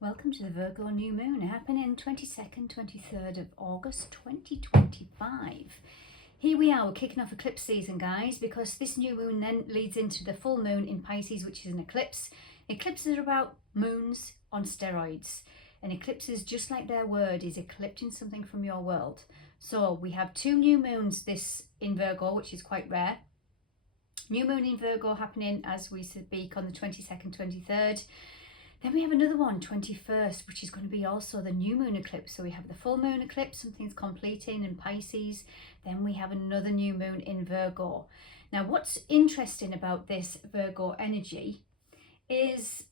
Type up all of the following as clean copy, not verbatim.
Welcome to the Virgo new moon happening 22nd, 23rd of August 2025. Here we are, we're kicking off eclipse season, guys, because this new moon then leads into the full moon in Pisces, which is an eclipse. Eclipses are about moons on steroids, and eclipses, just like their word, is eclipsing something from your world. So we have two new moons this in Virgo, which is quite rare. New moon in Virgo happening as we speak on the 22nd, 23rd. Then we have another one, 21st, which is going to be also the new moon eclipse. So we have the full moon eclipse, something's completing in Pisces. Then we have another new moon in Virgo. Now, what's interesting about this Virgo energy is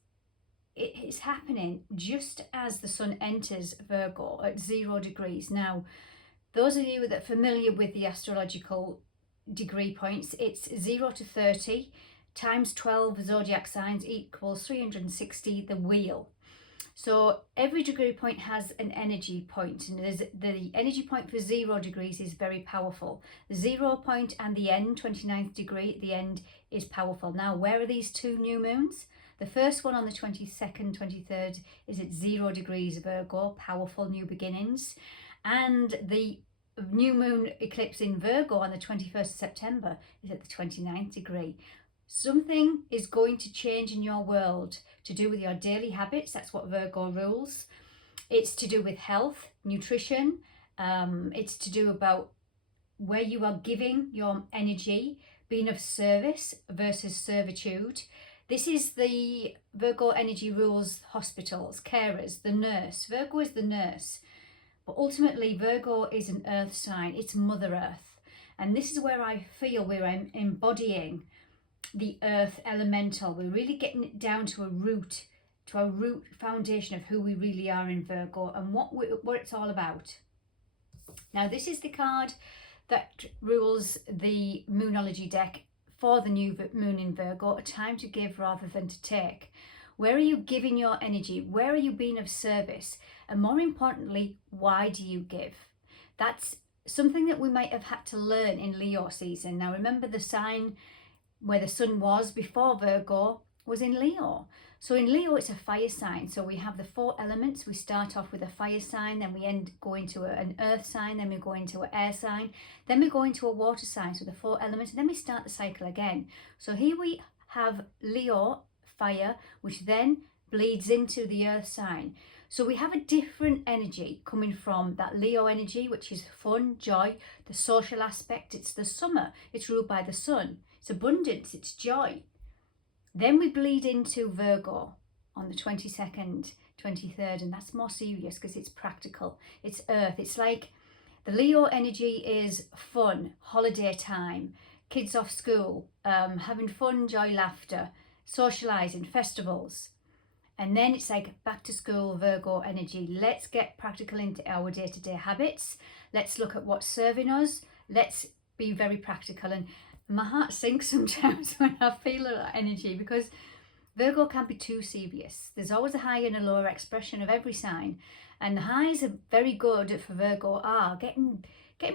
it is happening just as the sun enters Virgo at 0 degrees. Now, those of you that are familiar with the astrological degree points, it's 0 to 30. Times 12 zodiac signs equals 360, the wheel. So every degree point has an energy point, and the energy point for 0 degrees is very powerful. The 0 point and the end, 29th degree at the end, is powerful. Now, where are these two new moons? The first one on the 22nd, 23rd is at 0 degrees Virgo, powerful new beginnings. And the new moon eclipse in Virgo on the 21st of September is at the 29th degree. Something is going to change in your world to do with your daily habits. That's what Virgo rules. It's to do with health, nutrition. It's to do about where you are giving your energy, being of service versus servitude. This is the Virgo energy rules hospitals, carers, the nurse. Virgo is the nurse. But ultimately, Virgo is an earth sign. It's Mother Earth. And this is where I feel we're embodying the earth elemental. We're really getting it down to a root foundation of who we really are in Virgo and what it's all about. Now, this is the card that rules the Moonology deck for the new moon in Virgo, a time to give rather than to take. Where are you giving your energy? Where are you being of service? And more importantly, why do you give? That's something that we might have had to learn in Leo season. Now, remember the sign where the sun was before Virgo was in Leo. So in Leo, it's a fire sign. So we have the 4 elements. We start off with a fire sign, then we go into an earth sign, then we go into an air sign, then we go into a water sign, so the 4 elements, and then we start the cycle again. So here we have Leo, fire, which then bleeds into the earth sign. So we have a different energy coming from that Leo energy, which is fun, joy, the social aspect. It's the summer. It's ruled by the sun. It's abundance, it's joy. Then we bleed into Virgo on the 22nd, 23rd, and that's more serious because it's practical. It's earth. It's like the Leo energy is fun, holiday time, kids off school, having fun, joy, laughter, socializing, festivals. And then it's like back to school Virgo energy. Let's get practical into our day-to-day habits. Let's look at what's serving us. Let's be very practical. And my heart sinks sometimes when I feel that energy, because Virgo can be too serious. There's always a higher and a lower expression of every sign. And the highs are very good for Virgo are getting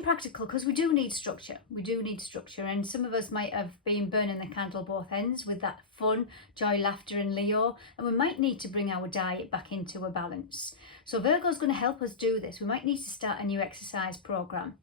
practical, because we do need structure. We do need structure. And some of us might have been burning the candle both ends with that fun, joy, laughter in Leo. And we might need to bring our diet back into a balance. So Virgo's going to help us do this. We might need to start a new exercise program.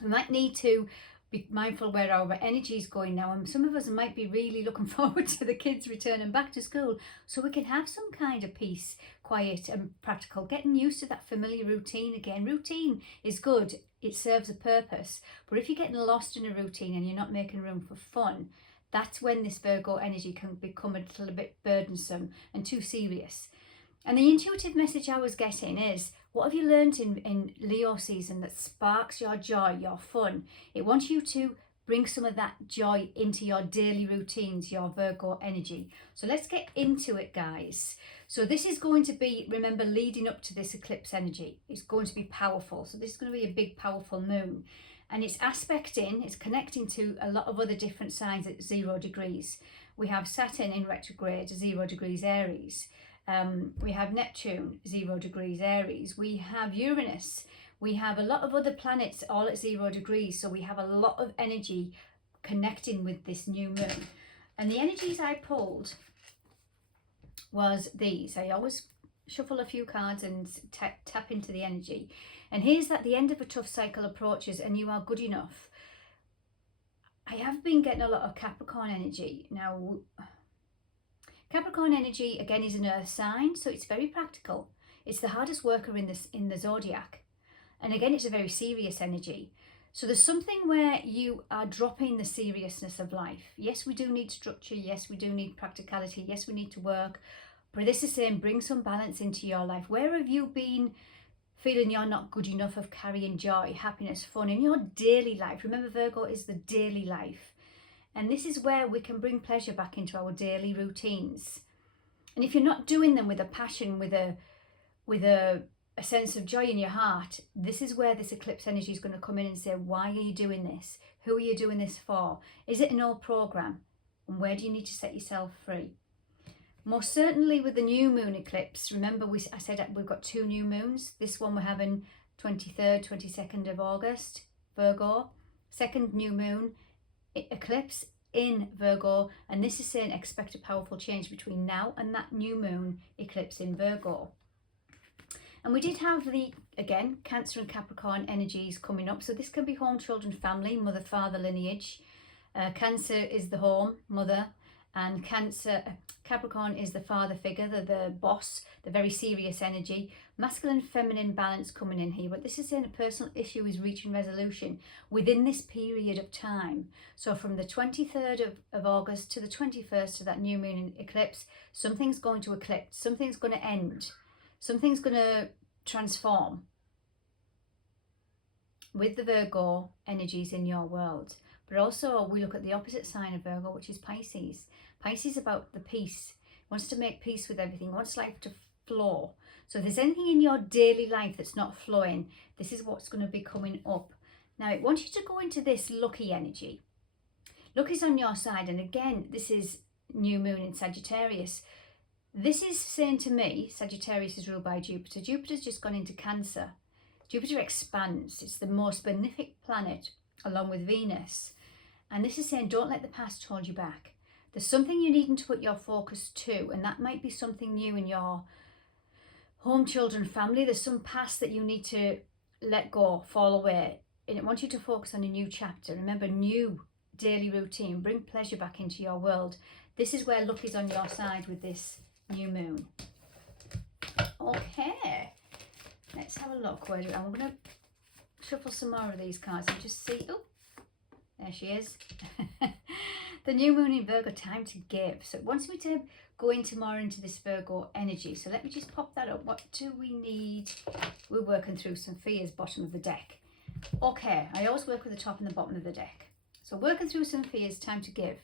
We might need to be mindful where our energy is going now, and some of us might be really looking forward to the kids returning back to school so we can have some kind of peace, quiet and practical, getting used to that familiar routine again. Routine is good, it serves a purpose, but if you're getting lost in a routine and you're not making room for fun, that's when this Virgo energy can become a little bit burdensome and too serious. And the intuitive message I was getting is, what have you learned in Leo season that sparks your joy, your fun? It wants you to bring some of that joy into your daily routines, your Virgo energy. So let's get into it, guys. So this is going to be, remember, leading up to this eclipse energy. It's going to be powerful. So this is going to be a big, powerful moon. And it's aspecting, it's connecting to a lot of other different signs at 0 degrees. We have Saturn in retrograde, 0 degrees Aries. We have Neptune, 0 degrees Aries. We have Uranus. We have a lot of other planets all at 0 degrees. So we have a lot of energy connecting with this new moon. And the energies I pulled was these. I always shuffle a few cards and tap into the energy. And here's that the end of a tough cycle approaches and you are good enough. I have been getting a lot of Capricorn energy. Now, Capricorn energy, again, is an earth sign, so it's very practical. It's the hardest worker in the zodiac. And again, it's a very serious energy. So there's something where you are dropping the seriousness of life. Yes, we do need structure. Yes, we do need practicality. Yes, we need to work. But this is saying bring some balance into your life. Where have you been feeling you're not good enough of carrying joy, happiness, fun in your daily life? Remember, Virgo is the daily life. And this is where we can bring pleasure back into our daily routines. And if you're not doing them with a passion, with a sense of joy in your heart, this is where this eclipse energy is going to come in and say, why are you doing this? Who are you doing this for? Is it an old program? And where do you need to set yourself free? Most certainly with the new moon eclipse, remember I said we've got 2 new moons. This one we're having 23rd, 22nd of August, Virgo. Second new moon eclipse in Virgo. And this is saying expect a powerful change between now and that new moon eclipse in Virgo. And we did have again, Cancer and Capricorn energies coming up. So this can be home, children, family, mother, father, lineage. Cancer is the home, mother, and Capricorn is the father figure, the boss, the very serious energy. Masculine, feminine balance coming in here. But this is saying a personal issue is reaching resolution within this period of time. So from the 23rd of August to the 21st to that new moon eclipse, something's going to eclipse, something's going to end. Something's going to transform with the Virgo energies in your world. But also we look at the opposite sign of Virgo, which is Pisces. Pisces is about the peace. Wants to make peace with everything. Wants life to flow. So if there's anything in your daily life that's not flowing, this is what's going to be coming up. Now, it wants you to go into this lucky energy. Luck is on your side. And again, this is new moon in Sagittarius. This is saying to me, Sagittarius is ruled by Jupiter. Jupiter's just gone into Cancer. Jupiter expands. It's the most benefic planet along with Venus. And this is saying don't let the past hold you back. There's something you need to put your focus to, and that might be something new in your home, children, family. There's some past that you need to let go, fall away. And it wants you to focus on a new chapter. Remember, new daily routine. Bring pleasure back into your world. This is where luck is on your side with this new moon. Okay, let's have a look. I'm going to shuffle some more of these cards and just see. Oh, there she is. The new moon in Virgo, time to give. So it wants me to go more into this Virgo energy. So let me just pop that up. What do we need? We're working through some fears, bottom of the deck. Okay, I always work with the top and the bottom of the deck. So working through some fears, time to give.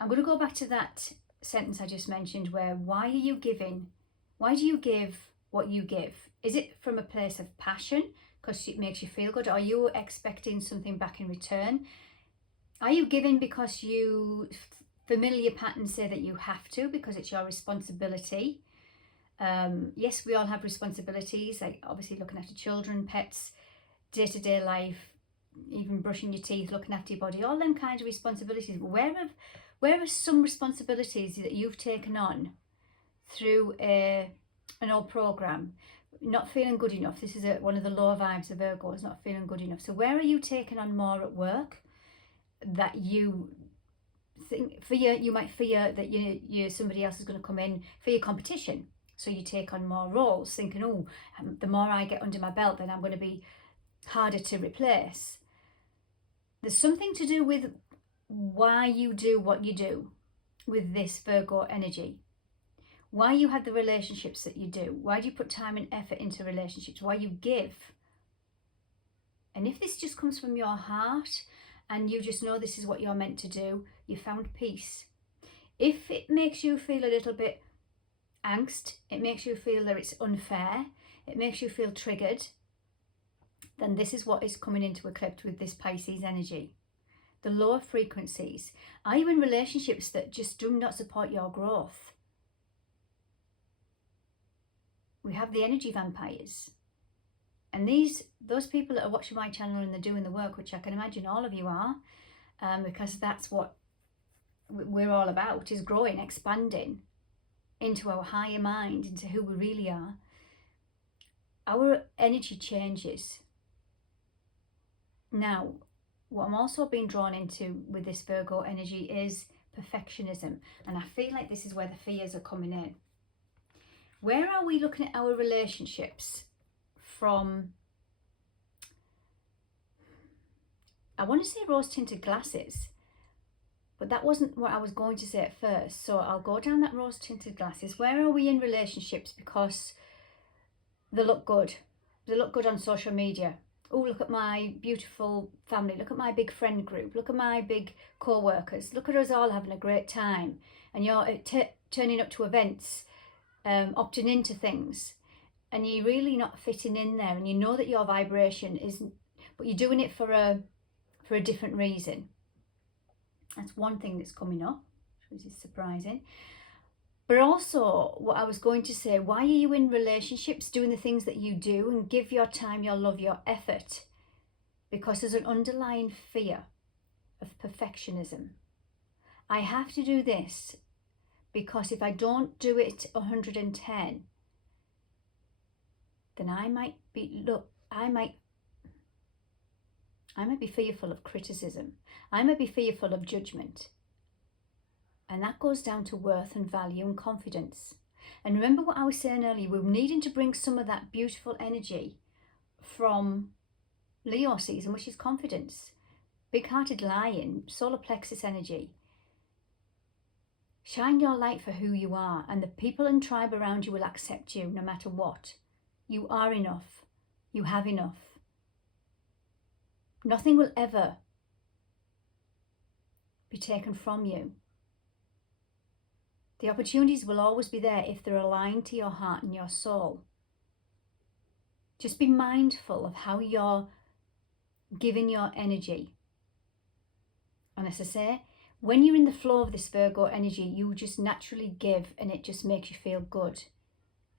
I'm going to go back to that sentence I just mentioned where why are you giving? Why do you give what you give? Is it from a place of passion because it makes you feel good? Are you expecting something back in return? Are you giving because familiar patterns say that you have to because it's your responsibility? Yes, we all have responsibilities, like obviously looking after children, pets, day-to-day life, even brushing your teeth, looking after your body, all them kinds of responsibilities. But where are some responsibilities that you've taken on through an old program? Not feeling good enough. This is one of the lower vibes of Virgo, is not feeling good enough. So where are you taking on more at work that you think you might fear that somebody else is going to come in for your competition? So you take on more roles thinking, oh, the more I get under my belt, then I'm going to be harder to replace. There's something to do with why you do what you do with this Virgo energy. Why you have the relationships that you do. Why do you put time and effort into relationships? Why you give. And if this just comes from your heart and you just know this is what you're meant to do, you found peace. If it makes you feel a little bit angst, it makes you feel that it's unfair, it makes you feel triggered, then this is what is coming into eclipse with this Pisces energy. The lower frequencies. Are you in relationships that just do not support your growth? We have the energy vampires. And those people that are watching my channel and they're doing the work, which I can imagine all of you are, because that's what we're all about, is growing, expanding. into our higher mind, into who we really are, our energy changes. Now, what I'm also being drawn into with this Virgo energy is perfectionism. And I feel like this is where the fears are coming in. Where are we looking at our relationships from, I want to say rose-tinted glasses, but that wasn't what I was going to say at first. So I'll go down that rose-tinted glasses. Where are we in relationships because they look good? They look good on social media. Oh, look at my beautiful family. Look at my big friend group. Look at my big co-workers. Look at us all having a great time. And you're turning up to events, opting into things, and you're really not fitting in there. And you know that your vibration isn't, but you're doing it for a different reason. That's one thing that's coming up, which is surprising. But also, what I was going to say, why are you in relationships doing the things that you do, and give your time, your love, your effort? Because there's an underlying fear of perfectionism. I have to do this because if I don't do it 110, then I might be fearful of criticism. I might be fearful of judgment. And that goes down to worth and value and confidence. And remember what I was saying earlier, we're needing to bring some of that beautiful energy from Leo season, which is confidence. Big-hearted lion, solar plexus energy. Shine your light for who you are, and the people and tribe around you will accept you no matter what. You are enough. You have enough. Nothing will ever be taken from you. The opportunities will always be there if they're aligned to your heart and your soul. Just be mindful of how you're giving your energy. And as I say, when you're in the flow of this Virgo energy, you just naturally give, and it just makes you feel good.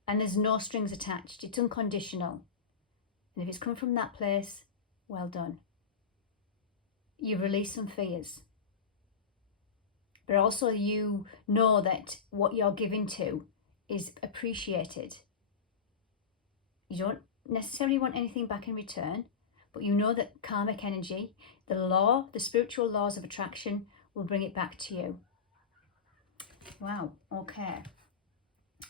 And there's no strings attached. It's unconditional. And if it's come from that place, well done. You've released some fears. But also you know that what you're giving to is appreciated. You don't necessarily want anything back in return, but you know that karmic energy, the spiritual laws of attraction will bring it back to you. Wow, okay.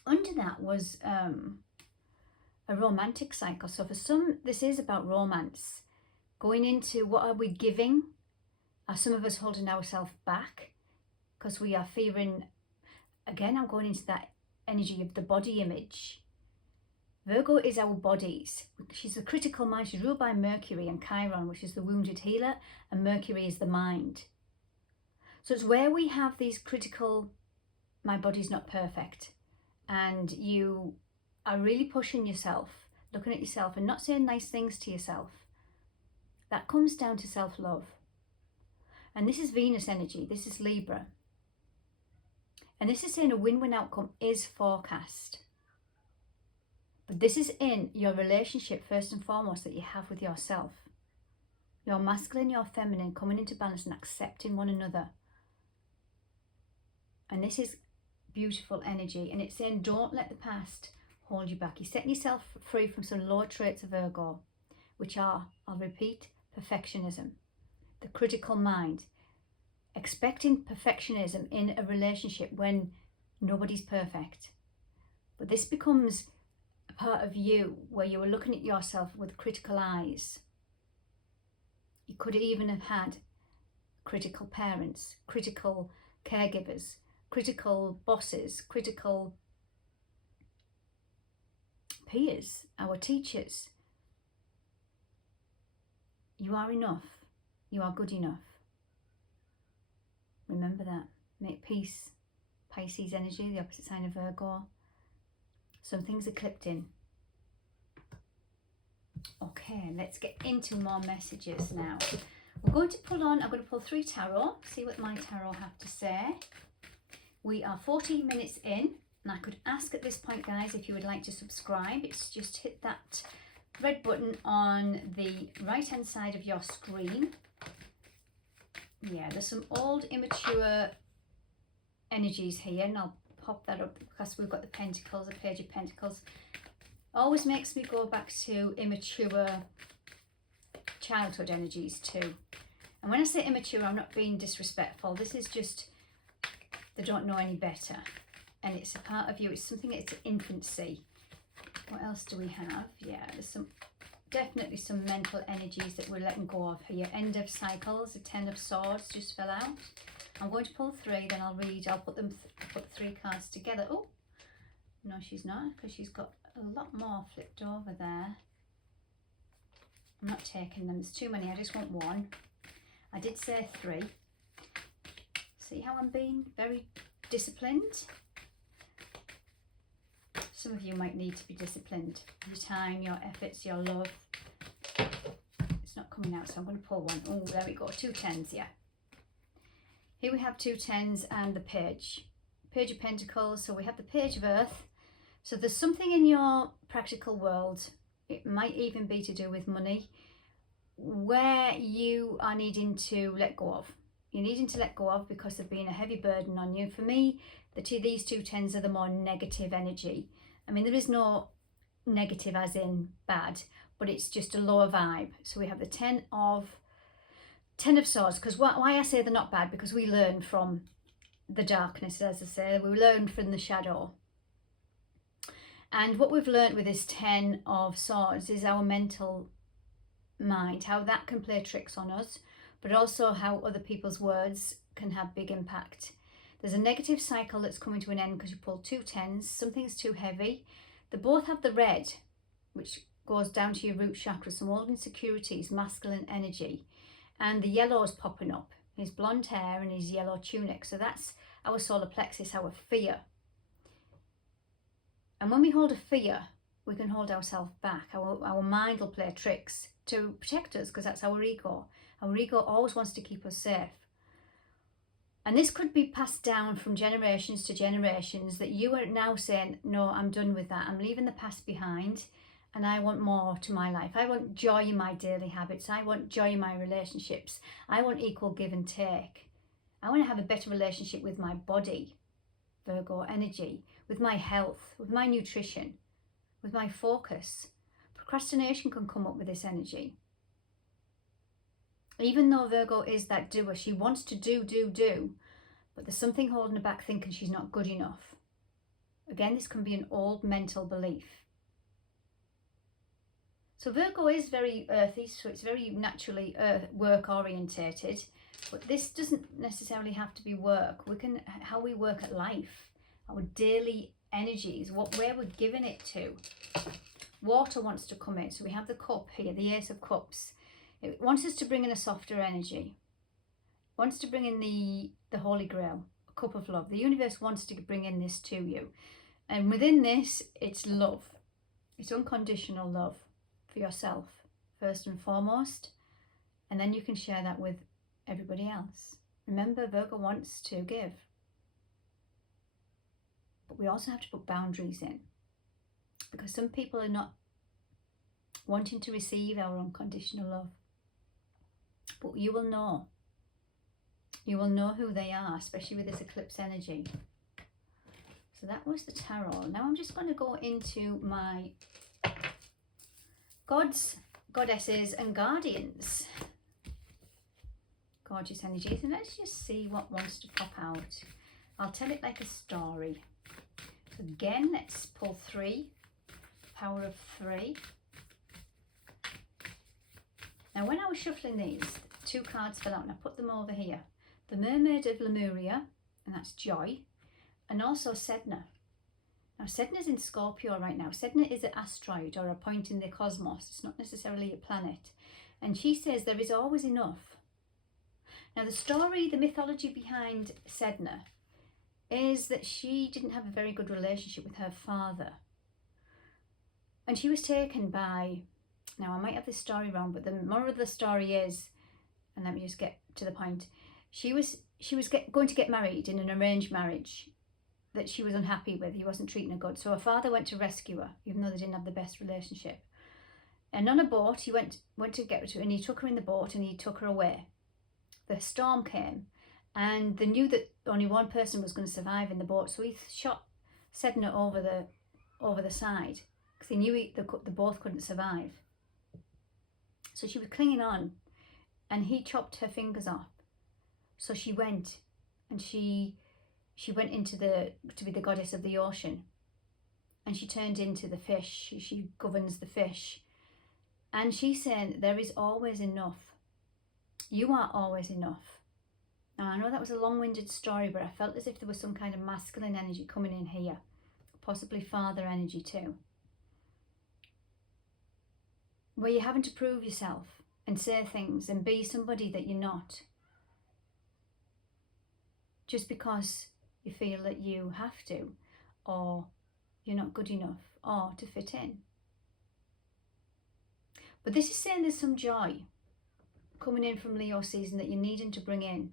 Under that was a romantic cycle. So for some, this is about romance. Going into what are we giving? Are some of us holding ourselves back? Because we are fearing, again, I'm going into that energy of the body image. Virgo is our bodies. She's a critical mind. She's ruled by Mercury and Chiron, which is the wounded healer, and Mercury is the mind. So it's where we have these critical, my body's not perfect, and you are really pushing yourself, looking at yourself and not saying nice things to yourself. That comes down to self-love. And this is Venus energy. This is Libra. And this is saying a win-win outcome is forecast. But this is in your relationship first and foremost that you have with yourself. Your masculine, your feminine coming into balance and accepting one another. And this is beautiful energy. And it's saying don't let the past hold you back. You're setting yourself free from some low traits of Virgo, which are, I'll repeat, perfectionism, the critical mind, expecting perfectionism in a relationship when nobody's perfect. But this becomes a part of you where you are looking at yourself with critical eyes. You could even have had critical parents, critical caregivers, critical bosses, critical peers, our teachers. You are enough. You are good enough. Remember that. Make peace. Pisces energy, the opposite sign of Virgo. Some things are clipped in. Okay, let's get into more messages now. I'm going to pull 3 tarot, see what my tarot have to say. We are 14 minutes in, and I could ask at this point, guys, if you would like to subscribe. It's just hit that red button on the right hand side of your screen. Yeah, there's some old immature energies here, and I'll pop that up because we've got the Pentacles, the Page of Pentacles. Always makes me go back to immature childhood energies too. And when I say immature, I'm not being disrespectful. This is just, they don't know any better. And it's a part of you, it's something, it's infancy. What else do we have? Yeah, there's definitely some mental energies that we're letting go of here. End of cycles, the Ten of Swords just fell out. I'm going to pull 3, then I'll read, I'll put 3 cards together. Oh, no she's not, because she's got a lot more flipped over there. I'm not taking them, there's too many, I just want 1. I did say 3. See how I'm being very disciplined? Some of you might need to be disciplined. Your time, your efforts, your love. It's not coming out, so I'm going to pull 1. Oh, there we go, 2 tens, yeah. Here we have 2 tens and the Page. Page of Pentacles, so we have the Page of Earth. So there's something in your practical world, it might even be to do with money, where you are needing to let go of. You're needing to let go of because there's been a heavy burden on you. For me, these 2 tens are the more negative energy. I mean, there is no negative as in bad, but it's just a lower vibe. So we have the Ten of Swords, because why I say they're not bad, because we learn from the darkness, as I say, we learn from the shadow. And what we've learned with this Ten of Swords is our mental mind, how that can play tricks on us, but also how other people's words can have big impact. There's a negative cycle that's coming to an end because you pulled 2 tens. Something's too heavy. They both have the red, which goes down to your root chakra, some old insecurities, masculine energy. And the yellow is popping up. His blonde hair and his yellow tunic. So that's our solar plexus, our fear. And when we hold a fear, we can hold ourselves back. Our mind will play tricks to protect us because that's our ego. Our ego always wants to keep us safe. And this could be passed down from generations to generations, that you are now saying, no, I'm done with that. I'm leaving the past behind and I want more to my life. I want joy in my daily habits. I want joy in my relationships. I want equal give and take. I want to have a better relationship with my body, Virgo energy, with my health, with my nutrition, with my focus. Procrastination can come up with this energy. Even though Virgo is that doer, she wants to do, but there's something holding her back, thinking she's not good enough. Again, this can be an old mental belief. So Virgo is very earthy, so it's very naturally work orientated, but this doesn't necessarily have to be work. How we work at life, our daily energies, where we're giving it to. Water wants to come in, so we have the cup here, the Ace of Cups. It wants us to bring in a softer energy. It wants to bring in the Holy Grail, a cup of love. The universe wants to bring in this to you. And within this, it's love. It's unconditional love for yourself, first and foremost. And then you can share that with everybody else. Remember, Virgo wants to give. But we also have to put boundaries in. Because some people are not wanting to receive our unconditional love. But you will know. You will know who they are, especially with this eclipse energy. So that was the tarot. Now I'm just going to go into my gods, goddesses and guardians. Gorgeous energies. And let's just see what wants to pop out. I'll tell it like a story. So again, let's pull 3. Power of 3. Now when I was shuffling these, 2 cards fell out and I put them over here. The Mermaid of Lemuria, and that's joy, and also Sedna. Now Sedna's in Scorpio right now. Sedna is an asteroid or a point in the cosmos. It's not necessarily a planet. And she says there is always enough. Now the story, the mythology behind Sedna is that she didn't have a very good relationship with her father. And she was taken by, now I might have this story wrong, but the moral of the story is, and let me just get to the point, she was going to get married in an arranged marriage that she was unhappy with. He wasn't treating her good. So her father went to rescue her, even though they didn't have the best relationship. And on a boat, he went to get her to, and he took her in the boat and he took her away. The storm came and they knew that only one person was going to survive in the boat, so he shot Sedna over the side because he knew they both couldn't survive. So she was clinging on, and he chopped her fingers off. So she went, and she went into to be the goddess of the ocean, and she turned into the fish. She governs the fish, and she's saying there is always enough. You are always enough. Now, I know that was a long-winded story, but I felt as if there was some kind of masculine energy coming in here, possibly father energy too, where you're having to prove yourself and say things and be somebody that you're not, just because you feel that you have to, or you're not good enough, or to fit in. But this is saying there's some joy coming in from Leo season that you're needing to bring in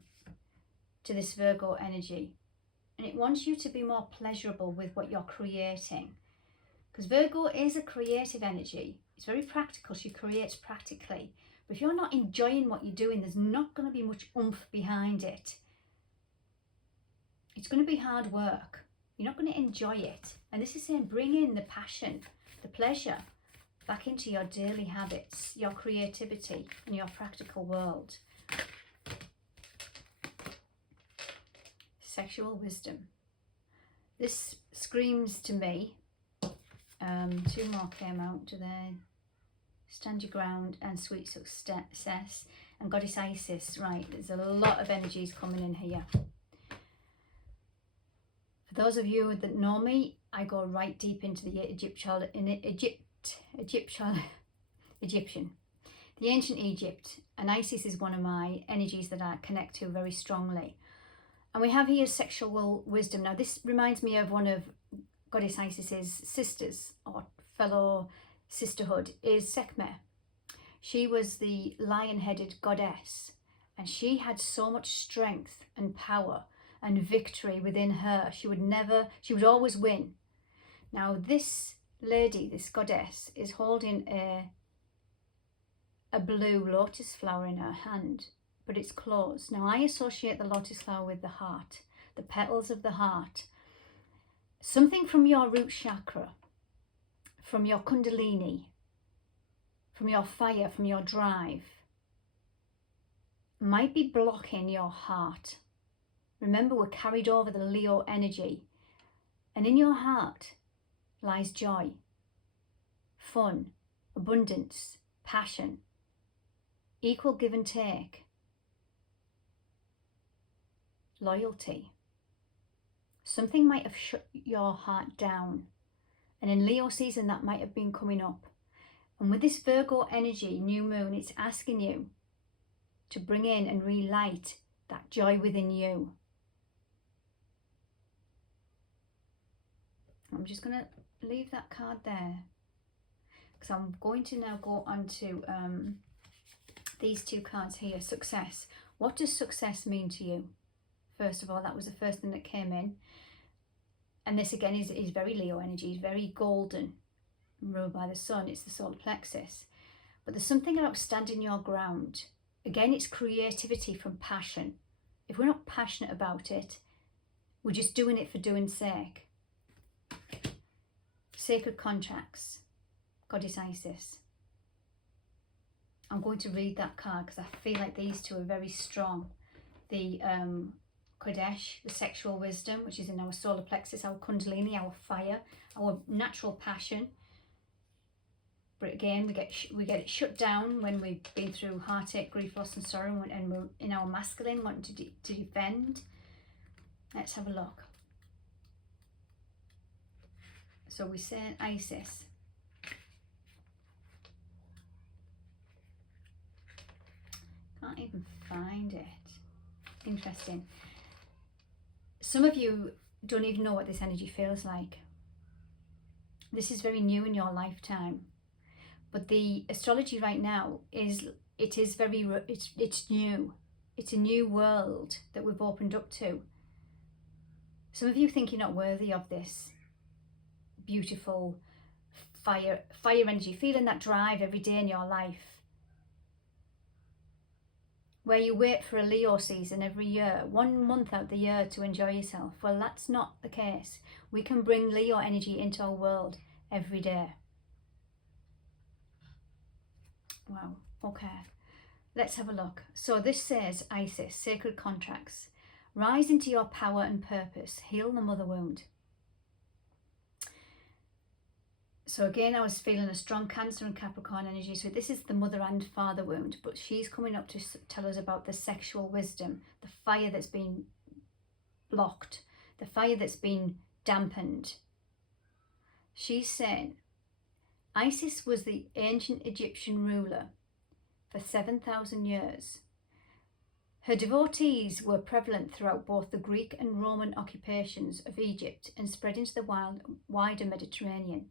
to this Virgo energy, and it wants you to be more pleasurable with what you're creating, because Virgo is a creative energy. It's very practical. She creates practically, but if you're not enjoying what you're doing, there's not going to be much oomph behind it. It's going to be hard work. You're not going to enjoy it. And this is saying bring in the passion, the pleasure back into your daily habits, your creativity, and your practical world. Sexual wisdom. This screams to me. Two more came out today. Stand your ground and sweet success, and Goddess Isis. Right, there's a lot of energies coming in here. For those of you that know me, I go right deep into the Egyptian, the ancient Egypt, and Isis is one of my energies that I connect to very strongly. And we have here sexual wisdom. Now this reminds me of one of Goddess Isis's sisters, or fellow sisterhood, is Sekhmet. She was the lion-headed goddess, and she had so much strength and power and victory within her. She would always win. Now this lady, this goddess, is holding a blue lotus flower in her hand, but it's closed. Now I associate the lotus flower with the heart, the petals of the heart. Something from your root chakra, from your kundalini, from your fire, from your drive, might be blocking your heart. Remember, we're carried over the Leo energy, and in your heart lies joy, fun, abundance, passion, equal give and take, loyalty. Something might have shut your heart down, and in Leo season that might have been coming up. And with this Virgo energy, new moon, it's asking you to bring in and relight that joy within you. I'm just going to leave that card there, because I'm going to now go on to these two cards here. Success. What does success mean to you? First of all, that was the first thing that came in. And this again is very Leo energy, is very golden, ruled by the sun. It's the solar plexus. But there's something about standing your ground. Again, it's creativity from passion. If we're not passionate about it, we're just doing it for doing sake. Sacred contracts, Goddess Isis. I'm going to read that card because I feel like these two are very strong. The Kodesh, the sexual wisdom, which is in our solar plexus, our kundalini, our fire, our natural passion. But again, we get it shut down when we've been through heartache, grief, loss and sorrow, and we're in our masculine, wanting to defend. Let's have a look. So we say Isis. Can't even find it. Interesting. Some of you don't even know what this energy feels like. This is very new in your lifetime. But the astrology right now it's new. It's a new world that we've opened up to. Some of you think you're not worthy of this beautiful fire energy, feeling that drive every day in your life. where you wait for a Leo season every year, 1 month out the year to enjoy yourself. Well, that's not the case. We can bring Leo energy into our world every day. Wow, okay. Let's have a look. So this says, Isis, sacred contracts. Rise into your power and purpose. Heal the mother wound. So again, I was feeling a strong Cancer and Capricorn energy. So this is the mother and father wound, but she's coming up to tell us about the sexual wisdom, the fire that's been blocked, the fire that's been dampened. She's saying, Isis was the ancient Egyptian ruler for 7,000 years. Her devotees were prevalent throughout both the Greek and Roman occupations of Egypt and spread into the wider Mediterranean.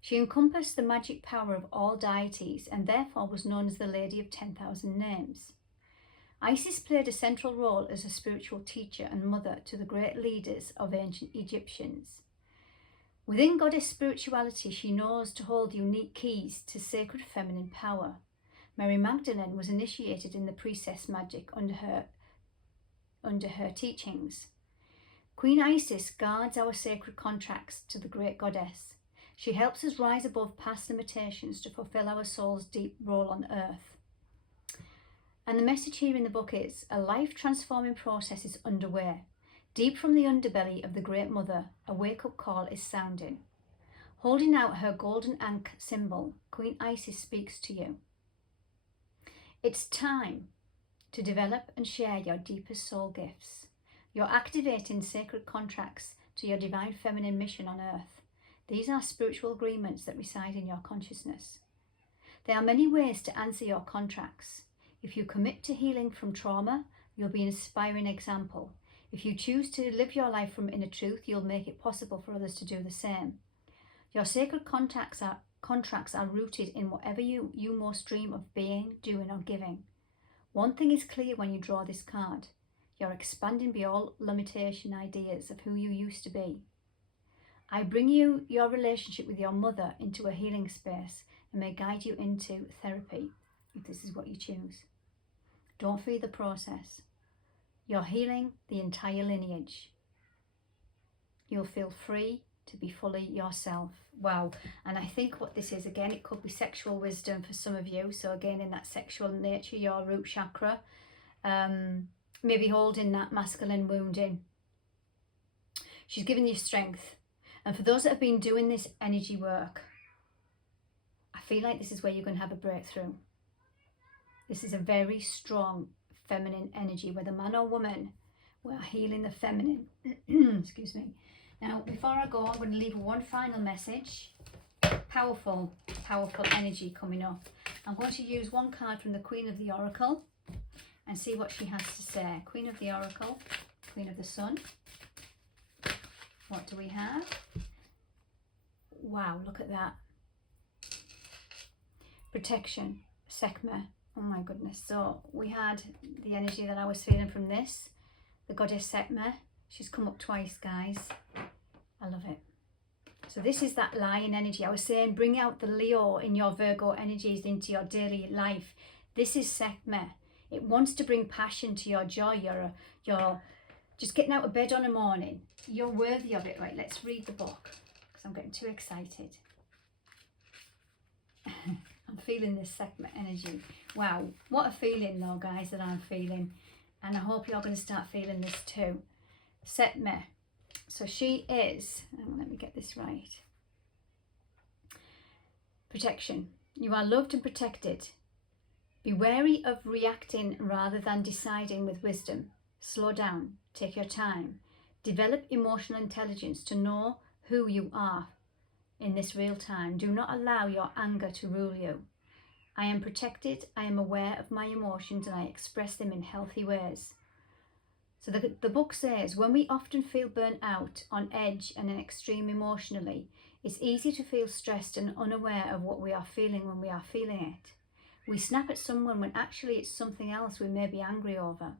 She encompassed the magic power of all deities and therefore was known as the Lady of 10,000 Names. Isis played a central role as a spiritual teacher and mother to the great leaders of ancient Egyptians. Within goddess spirituality, she knows to hold unique keys to sacred feminine power. Mary Magdalene was initiated in the priestess magic under her teachings. Queen Isis guards our sacred contracts to the great goddess. She helps us rise above past limitations to fulfill our soul's deep role on earth. And the message here in the book is, a life-transforming process is underway. Deep from the underbelly of the Great Mother, a wake-up call is sounding. Holding out her golden ankh symbol, Queen Isis speaks to you. It's time to develop and share your deepest soul gifts. You're activating sacred contracts to your divine feminine mission on earth. These are spiritual agreements that reside in your consciousness. There are many ways to answer your contracts. If you commit to healing from trauma, you'll be an inspiring example. If you choose to live your life from inner truth, you'll make it possible for others to do the same. Your sacred contracts are rooted in whatever you most dream of being, doing or giving. One thing is clear when you draw this card. You're expanding beyond limitation ideas of who you used to be. I bring you your relationship with your mother into a healing space and may guide you into therapy if this is what you choose. Don't fear the process. You're healing the entire lineage. You'll feel free to be fully yourself. Wow. And I think what this is, again, it could be sexual wisdom for some of you. So again, in that sexual nature, your root chakra, maybe holding that masculine wound in. She's giving you strength. And for those that have been doing this energy work, I feel like this is where you're going to have a breakthrough. This is a very strong feminine energy, whether man or woman, we're healing the feminine. Excuse me. Now, before I go, I'm going to leave one final message. Powerful, powerful energy coming up. I'm going to use one card from the Queen of the Oracle and see what she has to say. Queen of the Oracle, Queen of the Sun. What do we have? Wow, look at that. Protection, Sekhmet. Oh my goodness. So we had the energy that I was feeling from this. The goddess Sekhmet. She's come up twice, guys. I love it. So this is that lion energy. I was saying bring out the Leo in your Virgo energies into your daily life. This is Sekhmet. It wants to bring passion to your joy. You're just getting out of bed on a morning. You're worthy of it. Right, let's read the book because I'm getting too excited. I'm feeling this Sekhmet energy. Wow, what a feeling though, guys, that I'm feeling. And I hope you're going to start feeling this too. Sekhmet. So she is, let me get this right. Protection. You are loved and protected. Be wary of reacting rather than deciding with wisdom. Slow down. Take your time. Develop emotional intelligence to know who you are in this real time. Do not allow your anger to rule you. I am protected. I am aware of my emotions and I express them in healthy ways. So the book says, when we often feel burnt out, on edge and in extreme emotionally, it's easy to feel stressed and unaware of what we are feeling when we are feeling it. We snap at someone when actually it's something else we may be angry over.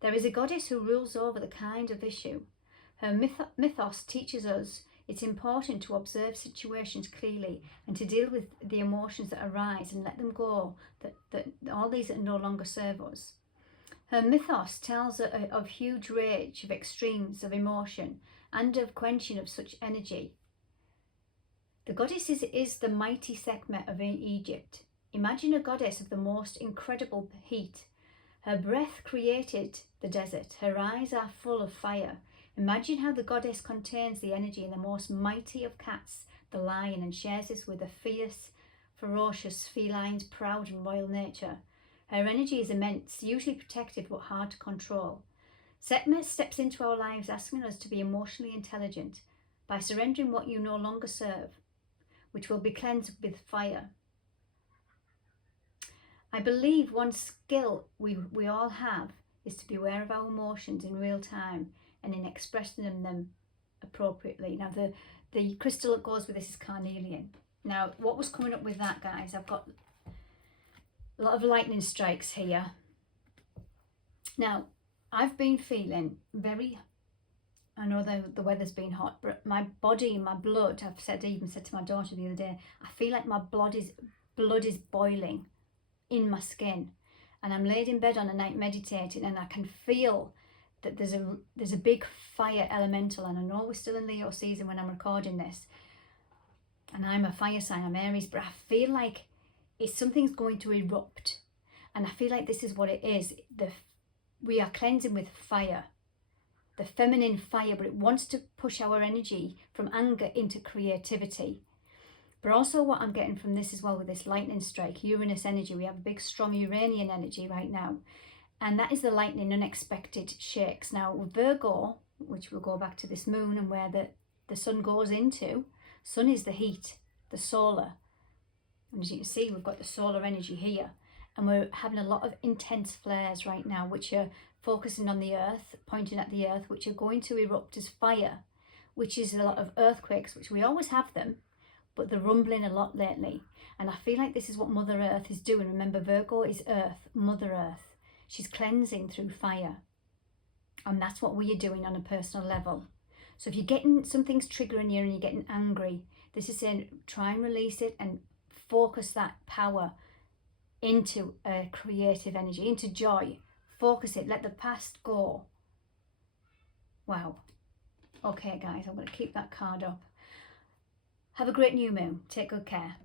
There is a goddess who rules over the kind of issue. Her mythos teaches us it's important to observe situations clearly and to deal with the emotions that arise and let them go, that all these that no longer serve us. Her mythos tells of huge rage, of extremes of emotion, and of quenching of such energy. The goddess is the mighty Sekhmet of Egypt. Imagine a goddess of the most incredible heat. Her breath created the desert. Her eyes are full of fire. Imagine how the goddess contains the energy in the most mighty of cats, the lion, and shares this with a fierce, ferocious, feline's proud and royal nature. Her energy is immense, usually protective but hard to control. Sekhmet steps into our lives asking us to be emotionally intelligent by surrendering what you no longer serve, which will be cleansed with fire. I believe one skill we all have is to be aware of our emotions in real time and in expressing them appropriately. Now the crystal that goes with this is carnelian. Now what was coming up with that, guys, I've got a lot of lightning strikes here. Now I've been feeling very, I know the weather's been hot, but my body, my blood, even said to my daughter the other day, I feel like my blood is boiling in my skin, and I'm laid in bed on a night meditating, and I can feel that there's a big fire elemental. And I know we're still in Leo season when I'm recording this, and I'm a fire sign, I'm Aries, but I feel like something's going to erupt, and I feel like this is what it is. We are cleansing with fire, the feminine fire, but it wants to push our energy from anger into creativity. But also what I'm getting from this as well with this lightning strike, Uranus energy, we have a big strong Uranian energy right now. And that is the lightning, unexpected shakes. Now with Virgo, which will go back to this moon and where the sun goes into, sun is the heat, the solar. And as you can see, we've got the solar energy here. And we're having a lot of intense flares right now, which are focusing on the earth, pointing at the earth, which are going to erupt as fire, which is a lot of earthquakes, which we always have them, but they're rumbling a lot lately. And I feel like this is what Mother Earth is doing. Remember, Virgo is Earth, Mother Earth. She's cleansing through fire. And that's what we are doing on a personal level. So if you're getting, something's triggering you and you're getting angry, this is saying try and release it and focus that power into a creative energy, into joy. Focus it, let the past go. Wow. Okay, guys, I'm going to keep that card up. Have a great new moon. Take good care.